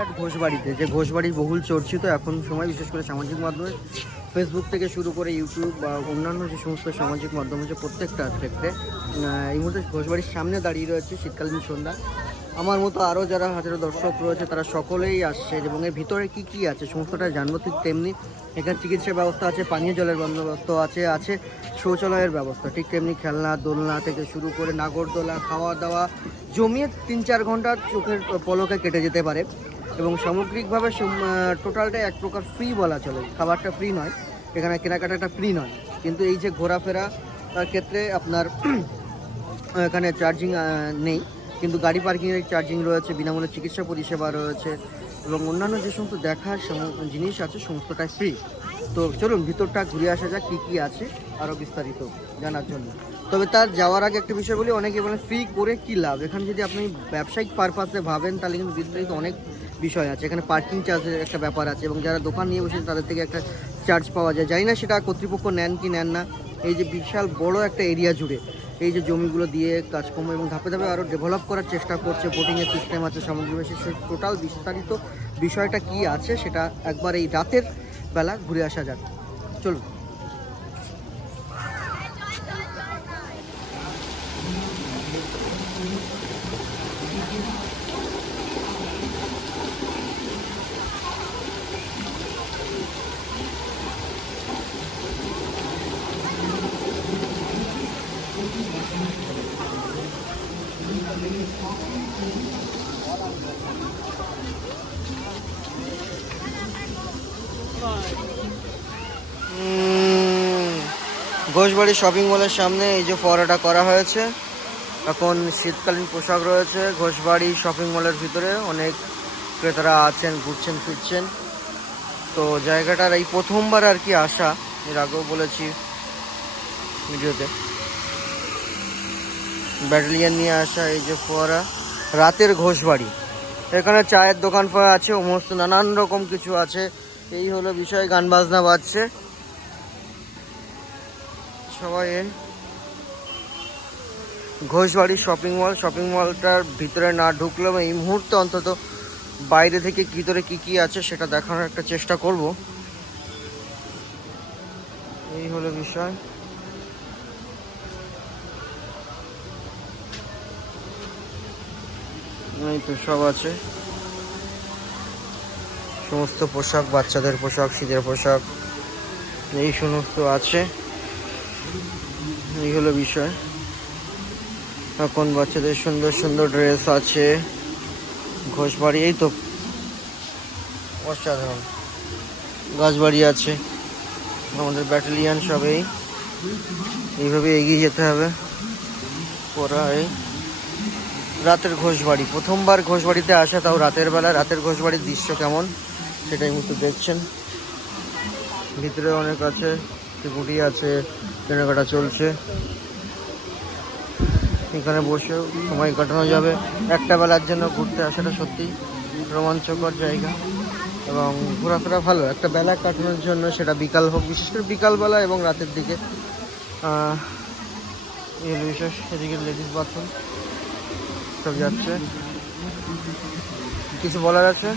রানাঘাট ঘোষবাড়িতে, যে ঘোষবাড়ি বহুল চর্চিত এখন সময়, বিশেষ করে সামাজিক মাধ্যমে। ফেসবুক থেকে শুরু করে ইউটিউব বা অন্যান্য যে সমস্ত সামাজিক মাধ্যম আছে প্রত্যেকটা ক্ষেত্রে এই মুহূর্তে ঘোষবাড়ির সামনে দাঁড়িয়ে রয়েছে শীতকালীন সন্ধ্যা। আমার মতো আরও যারা হাজারো দর্শক রয়েছে, তারা সকলেই আসছে এবং এর ভিতরে কি কি আছে, সমস্তটা জানব ঠিক তেমনি। এখানে চিকিৎসা ব্যবস্থা আছে, পানীয় জলের বন্দোবস্ত আছে আছে শৌচালয়ের ব্যবস্থা, ঠিক তেমনি খেলনা, দোলনা থেকে শুরু করে নাগরদোলা, খাওয়া দাওয়া, জমিয়ে তিন চার ঘণ্টা চোখের পলকে কেটে যেতে পারে। এবং সামগ্রিকভাবে টোটালটা এক প্রকার ফ্রি বলা চলে। খাবারটা ফ্রি নয়, এখানে কেনাকাটাটা ফ্রি নয়। কিন্তু এই যে ঘোরাফেরা, তার ক্ষেত্রে আপনার এখানে চার্জিং নেই। কিন্তু গাড়ি পার্কিংয়ের চার্জিং রয়েছে, বিনামূল্যে চিকিৎসা পরিষেবা রয়েছে এবং অন্যান্য যে সমস্ত দেখার জিনিস আছে, সমস্তটাই ফ্রি তো চলুন, ভিতরটা ঘুরে আসা যাক কী কী আছে আরও বিস্তারিত জানার জন্য। তবে তার যাওয়ার আগে একটা বিষয় বলি, অনেকে বলেন ফ্রি করে কী লাভ? এখানে যদি আপনি ব্যবসায়িক পারপাসে ভাবেন, তাহলে কিন্তু বিস্তারিত অনেক বিষয় আছে। এখানে পার্কিং চার্জের একটা ব্যাপার আছে এবং যারা দোকান নিয়ে বসেছে তাদের থেকে একটা চার্জ পাওয়া যায়। জানি না সেটা কর্তৃপক্ষ নেন কি নেন না। এই যে বিশাল বড় একটা এরিয়া জুড়ে এই যে জমিগুলো দিয়ে কাজকর্ম এবং ধাপে ধাপে আরও ডেভেলপ করার চেষ্টা করছে বোটিংয়ের সিস্টেম আছে, সামগ্রী সে টোটাল বিস্তারিত বিষয়টা কি আছে সেটা একবার এই রাতের বেলা ঘুরে আসা যাক। চলুন। ঘোষবাড়ি শপিং মলের সামনে এই যে ফোয়ারাটা করা হয়েছে, এখন শীতকালীন পোশাক রয়েছে। ঘোষবাড়ি শপিং মলের ভিতরে অনেক ক্রেতারা আছেন, ঘুরছেন, ফিরছেন। তো জায়গাটার এই প্রথমবার আর কি আসা, এর আগেও বলেছি ভিডিওতে। ব্যাটালিয়ান নিয়ে আসা এই যে ফোয়ারা। রাতের ঘোষবাড়ি। এখানে চায়ের দোকান আছে, সমস্ত নানান রকম কিছু আছে। এই হলো বিষয়, গান বাজনা বাজছে। সবাই ঘোষবাড়ি শপিং মল শপিং মলটার ভিতরে না ঢুকলেও এই মুহূর্তে অন্তত বাইরে থেকে ভিতরে কি কি আছে সেটা দেখানোর একটা চেষ্টা করব। এই হলো বিষয়। এই তো সব আছে। সমস্ত পোশাক, বাচ্চাদের পোশাক, শীতের পোশাক, এই সমস্ত আছে। এই হলো বিষয়। এখন বাচ্চাদের সুন্দর সুন্দর ড্রেস আছে। ঘোষবাড়ি, এই তো অসাধারণ। গাছবাড়ি আছে। আমাদের ব্যাটালিয়ান সবেই। এইভাবে এগিয়ে যেতে হবে। পরা এই রাতের ঘোষবাড়ি। প্রথমবার ঘোষবাড়িতে আসা, তাও রাতের বেলা। রাতের ঘোষবাড়ির দৃশ্য কেমন? সেটাই মতো দেখছেন। ভিতরে অনেক আছে সিকিউরিটি আছে, কেনাকাটা চলছে। এখানে বসেও সময় কাটানো যাবে। একটা বেলার জন্য ঘুরতে আসাটা সত্যি রোমাঞ্চকর জায়গা এবং ঘোরাফেরা ভালো। একটা বেলা কাটানোর জন্য সেটা বিকাল হোক, বিশেষ করে বিকালবেলা এবং রাতের দিকে। বিশেষ, এদিকে লেডিস বাথরুম সব যাচ্ছে। কিছু বলার আছে?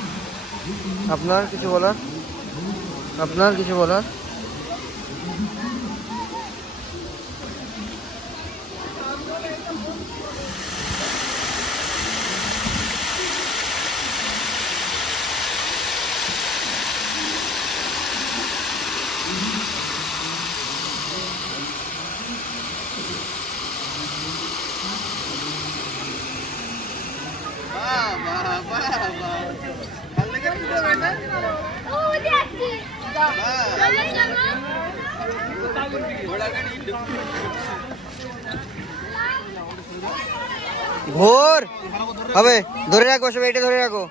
আপনার কিছু বলার? আপনার কিছু বলার? ঘোর। হবে, ধরে রাখো সব এটা ধরে রাখো।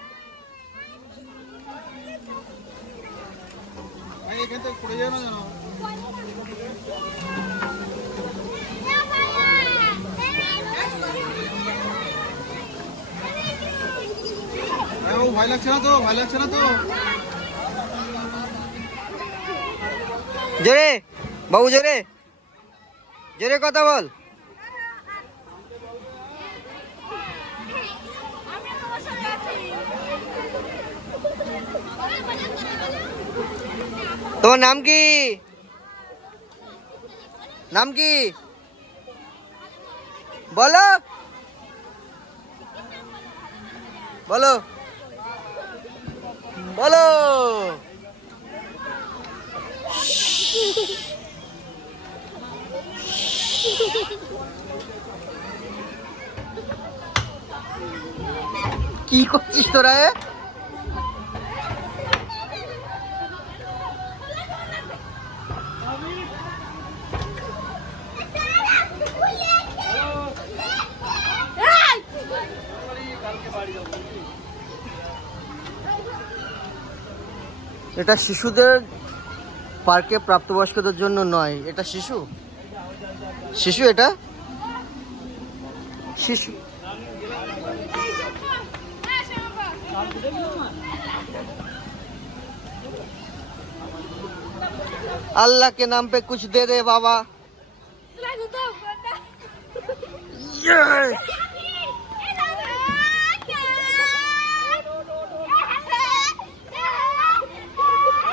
ভয় লাগছে না তো ভয় লাগছে তো জোরে, বাবু জোরে। জোরে কথা বল। তোমার নাম কি? নাম কি? বলো। বলো। বলো। কি করছিস তোরা এটা শিশুদের পার্কে প্রাপ্তবয়স্কদের জন্য নয় এটা শিশু শিশু এটা শিশু अल्लाह के नाम पे कुछ दे दे बाबा ये!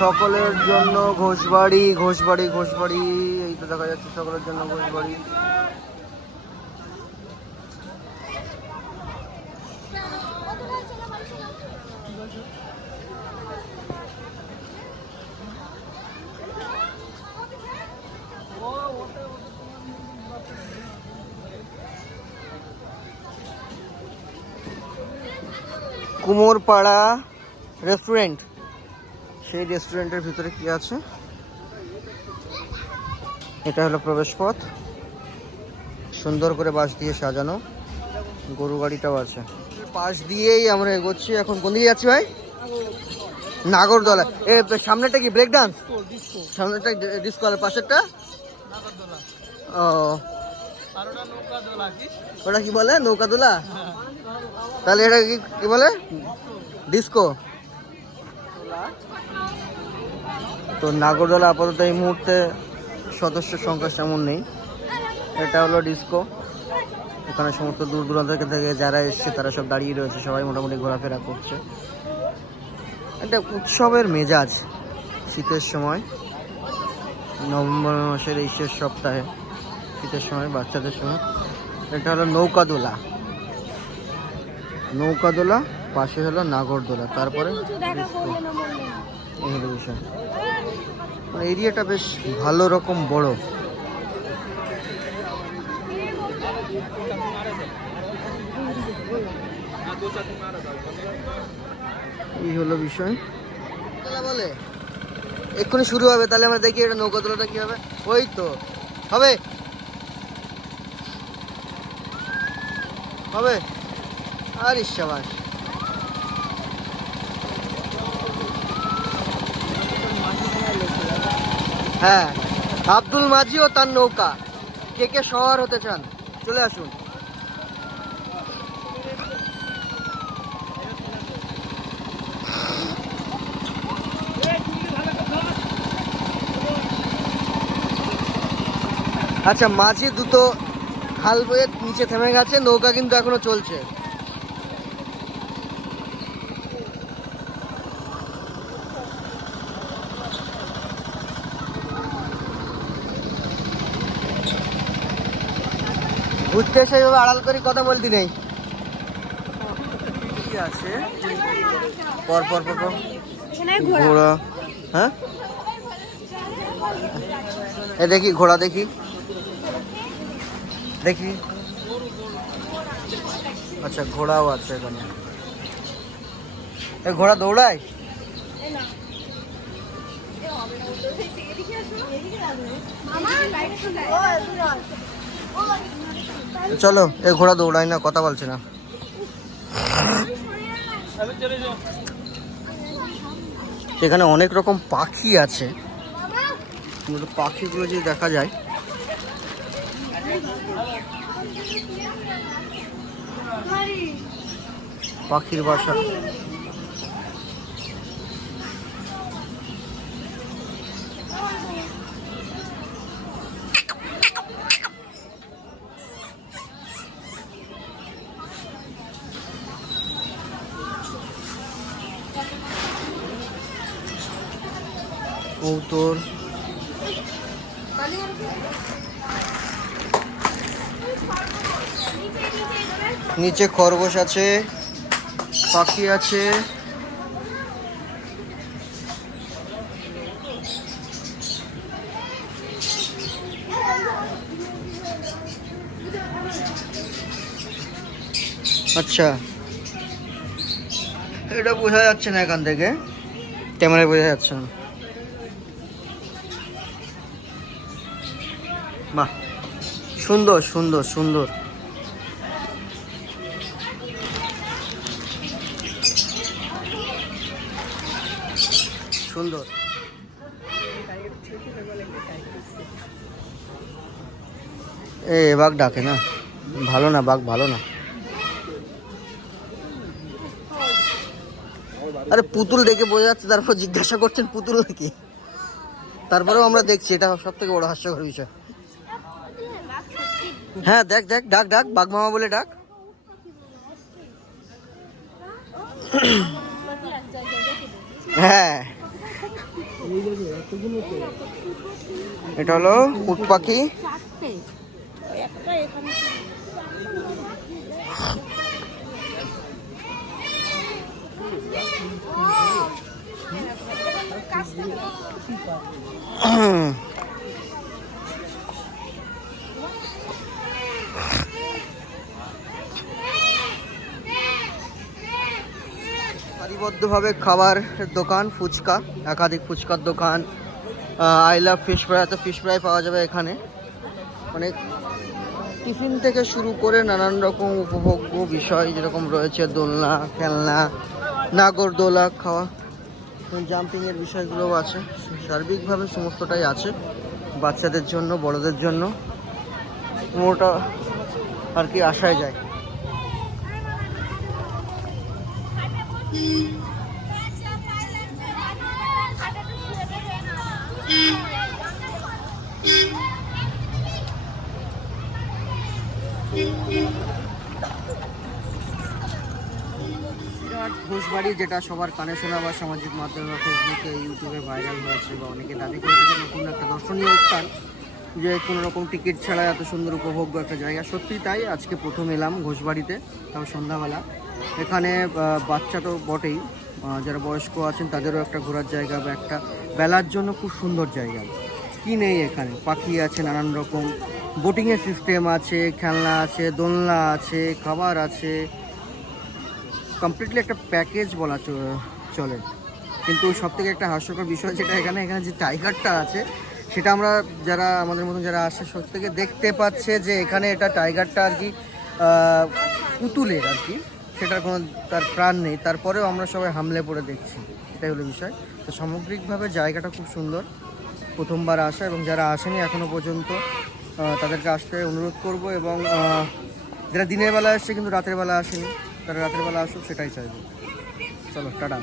সকলের জন্য ঘোষবাড়ি ঘোষবাড়ি ঘোষবাড়ি। এই তো দেখা যাচ্ছে সকলের জন্য ঘোষবাড়ি। কুমোরপাড়া রেস্টুরেন্ট। সেই রেস্টুরেন্টের ভিতরে কি আছে? এটা হলো প্রবেশ পথ সুন্দর করে বাঁশ দিয়ে সাজানো। গরু গাড়িটাও আছে। পাশ দিয়েই আমরা এগোচ্ছি। এখন কোন দিকে যাচ্ছি ভাই? নাগরদোলা। এ সামনেটা কি? ব্রেক ডান্স সামনেটা ডিস্কো আর পাশেরটা? ও। ওটা কি? ওটা কি বলে? নৌকা দোলা তাহলে এটা কি কি বলে? ডিস্কো। তো নাগরদোলা আপাতত এই মুহূর্তে সদস্য সংখ্যা তেমন নেই। এটা হলো ডিস্কো। এখানে সমস্ত দূর দূরান্ত থেকে যারা এসছে, তারা সব দাঁড়িয়ে রয়েছে। সবাই মোটামুটি ঘোরাফেরা করছে। একটা উৎসবের মেজাজ শীতের সময়। নভেম্বর মাসের এই শেষ সপ্তাহে শীতের সময়, বাচ্চাদের সময়। এটা হলো নৌকাদোলা। নৌকাদোলা পাশে হলো নাগরদোলা তারপরে এই হলো বিষয়। মানে এরিয়াটা বেশ ভালো রকম বড়। এই হলো বিষয়। বলে এক্ষুনি শুরু হবে তাহলে আমরা দেখি এটা নৌকা তোলাটা কি হবে। ওই তো হবে। হবে। আর ইসাবাস হ্যাঁ আব্দুল মাঝি ও তার নৌকা। কে কে শহর হতে চান? চলে আসুন। আচ্ছা মাঝি দুটো হাল বয়ে নিচে থেমে গেছে, নৌকা কিন্তু এখনও চলছে। ঘুরতে এসে আড়াল করে কথা বলতি নেই। আছে? পর পর পর ঘোড়া। হ্যাঁ? এ দেখি ঘোড়া দেখি। দেখি। আচ্ছা ঘোড়াও আছে এখানে। এ ঘোড়া দৌড়ায়? চলো, এ ঘোড়া দৌড়াই না, কথা বলছে না। এখানে অনেক রকম পাখি আছে। পাখিগুলো যদি দেখা যায়। পাখির বাসা। কৌতর নিচে খরগোশ আছে, পাখি আছে। আচ্ছা। এটা বোঝা যাচ্ছে না এখান থেকে। ক্যামেরায় বোঝা যাচ্ছে না। সুন্দর সুন্দর সুন্দর। সুন্দর। এ বাঘ ডাকে না। ভালো না বাঘ, ভালো না। আরে পুতুল দেখে বোঝা যাচ্ছে তারপর জিজ্ঞাসা করছেন পুতুল নাকি? তারপরেও আমরা দেখছি, এটা সব থেকে বড় হাস্যকর বিষয়। হ্যাঁ দেখ দেখ ডাক ডাক বাঘ মামা বলে ডাক। হ্যাঁ। এটা হলো উট পাখি। সারিবদ্ধভাবে খাবার দোকান, ফুচকা, একাধিক ফুচকার দোকান আই লাভ ফিশ ফ্রাই তো ফিশ ফ্রাই পাওয়া যাবে এখানে। অনেক টিফিন থেকে শুরু করে নানান রকম উপভোগ্য বিষয় যেরকম রয়েছে দোলনা, খেলনা, নাগরদোলা, খাওয়া জাম্পিংয়ের বিষয়গুলোও আছে। সার্বিকভাবে সমস্তটাই আছে, বাচ্চাদের জন্য, বড়দের জন্য। মোটা আর কি আশায় যায়। ঘোষবাড়ি যেটা সবার কানে শোনা বা সামাজিক মাধ্যমে, ফেসবুকে, ইউটিউবে ভাইরাল হয়েছে বা অনেকে দাবি করে থাকে, নতুন একটা দর্শনীয় স্থান যে কোনো রকম টিকিট ছাড়া এত সুন্দর, উপভোগ্য একটা জায়গা। সত্যি তাই, আজকে প্রথম এলাম ঘোষবাড়িতে, তাও সন্ধ্যাবেলা। এখানে বাচ্চা তো বটেই। যারা বয়স্ক আছেন, তাদেরও একটা ঘোরার জায়গা বা একটা বেলার জন্য খুব সুন্দর জায়গা। কি নেই এখানে? পাখি আছে, নানান রকম। বোটিংয়ের সিস্টেম আছে, খেলনা আছে, দোলনা আছে, খাবার আছে। কমপ্লিটলি একটা প্যাকেজ বলা চলে। কিন্তু সব থেকে একটা হাস্যকর বিষয় যেটা এখানে এখানে যে টাইগারটা আছে, সেটা আমরা যারা, আমাদের মতন যারা আসে সব থেকে দেখতে পাচ্ছে যে এখানে এটা টাইগারটা আর কি পুতুলের আর কি। সেটার কোনো তার প্রাণ নেই। তারপরেও আমরা সবাই হামলে পড়ে দেখছি। এটাই হলো বিষয়। তো সামগ্রিকভাবে জায়গাটা খুব সুন্দর। প্রথমবার আসা এবং যারা আসেনি এখনও পর্যন্ত তাদেরকে আসতে অনুরোধ করব এবং যারা দিনের বেলা আসছে কিন্তু রাতের বেলা আসেনি, তারা রাতের বেলা আসুক সেটাই চাইব। চলো, টাটা।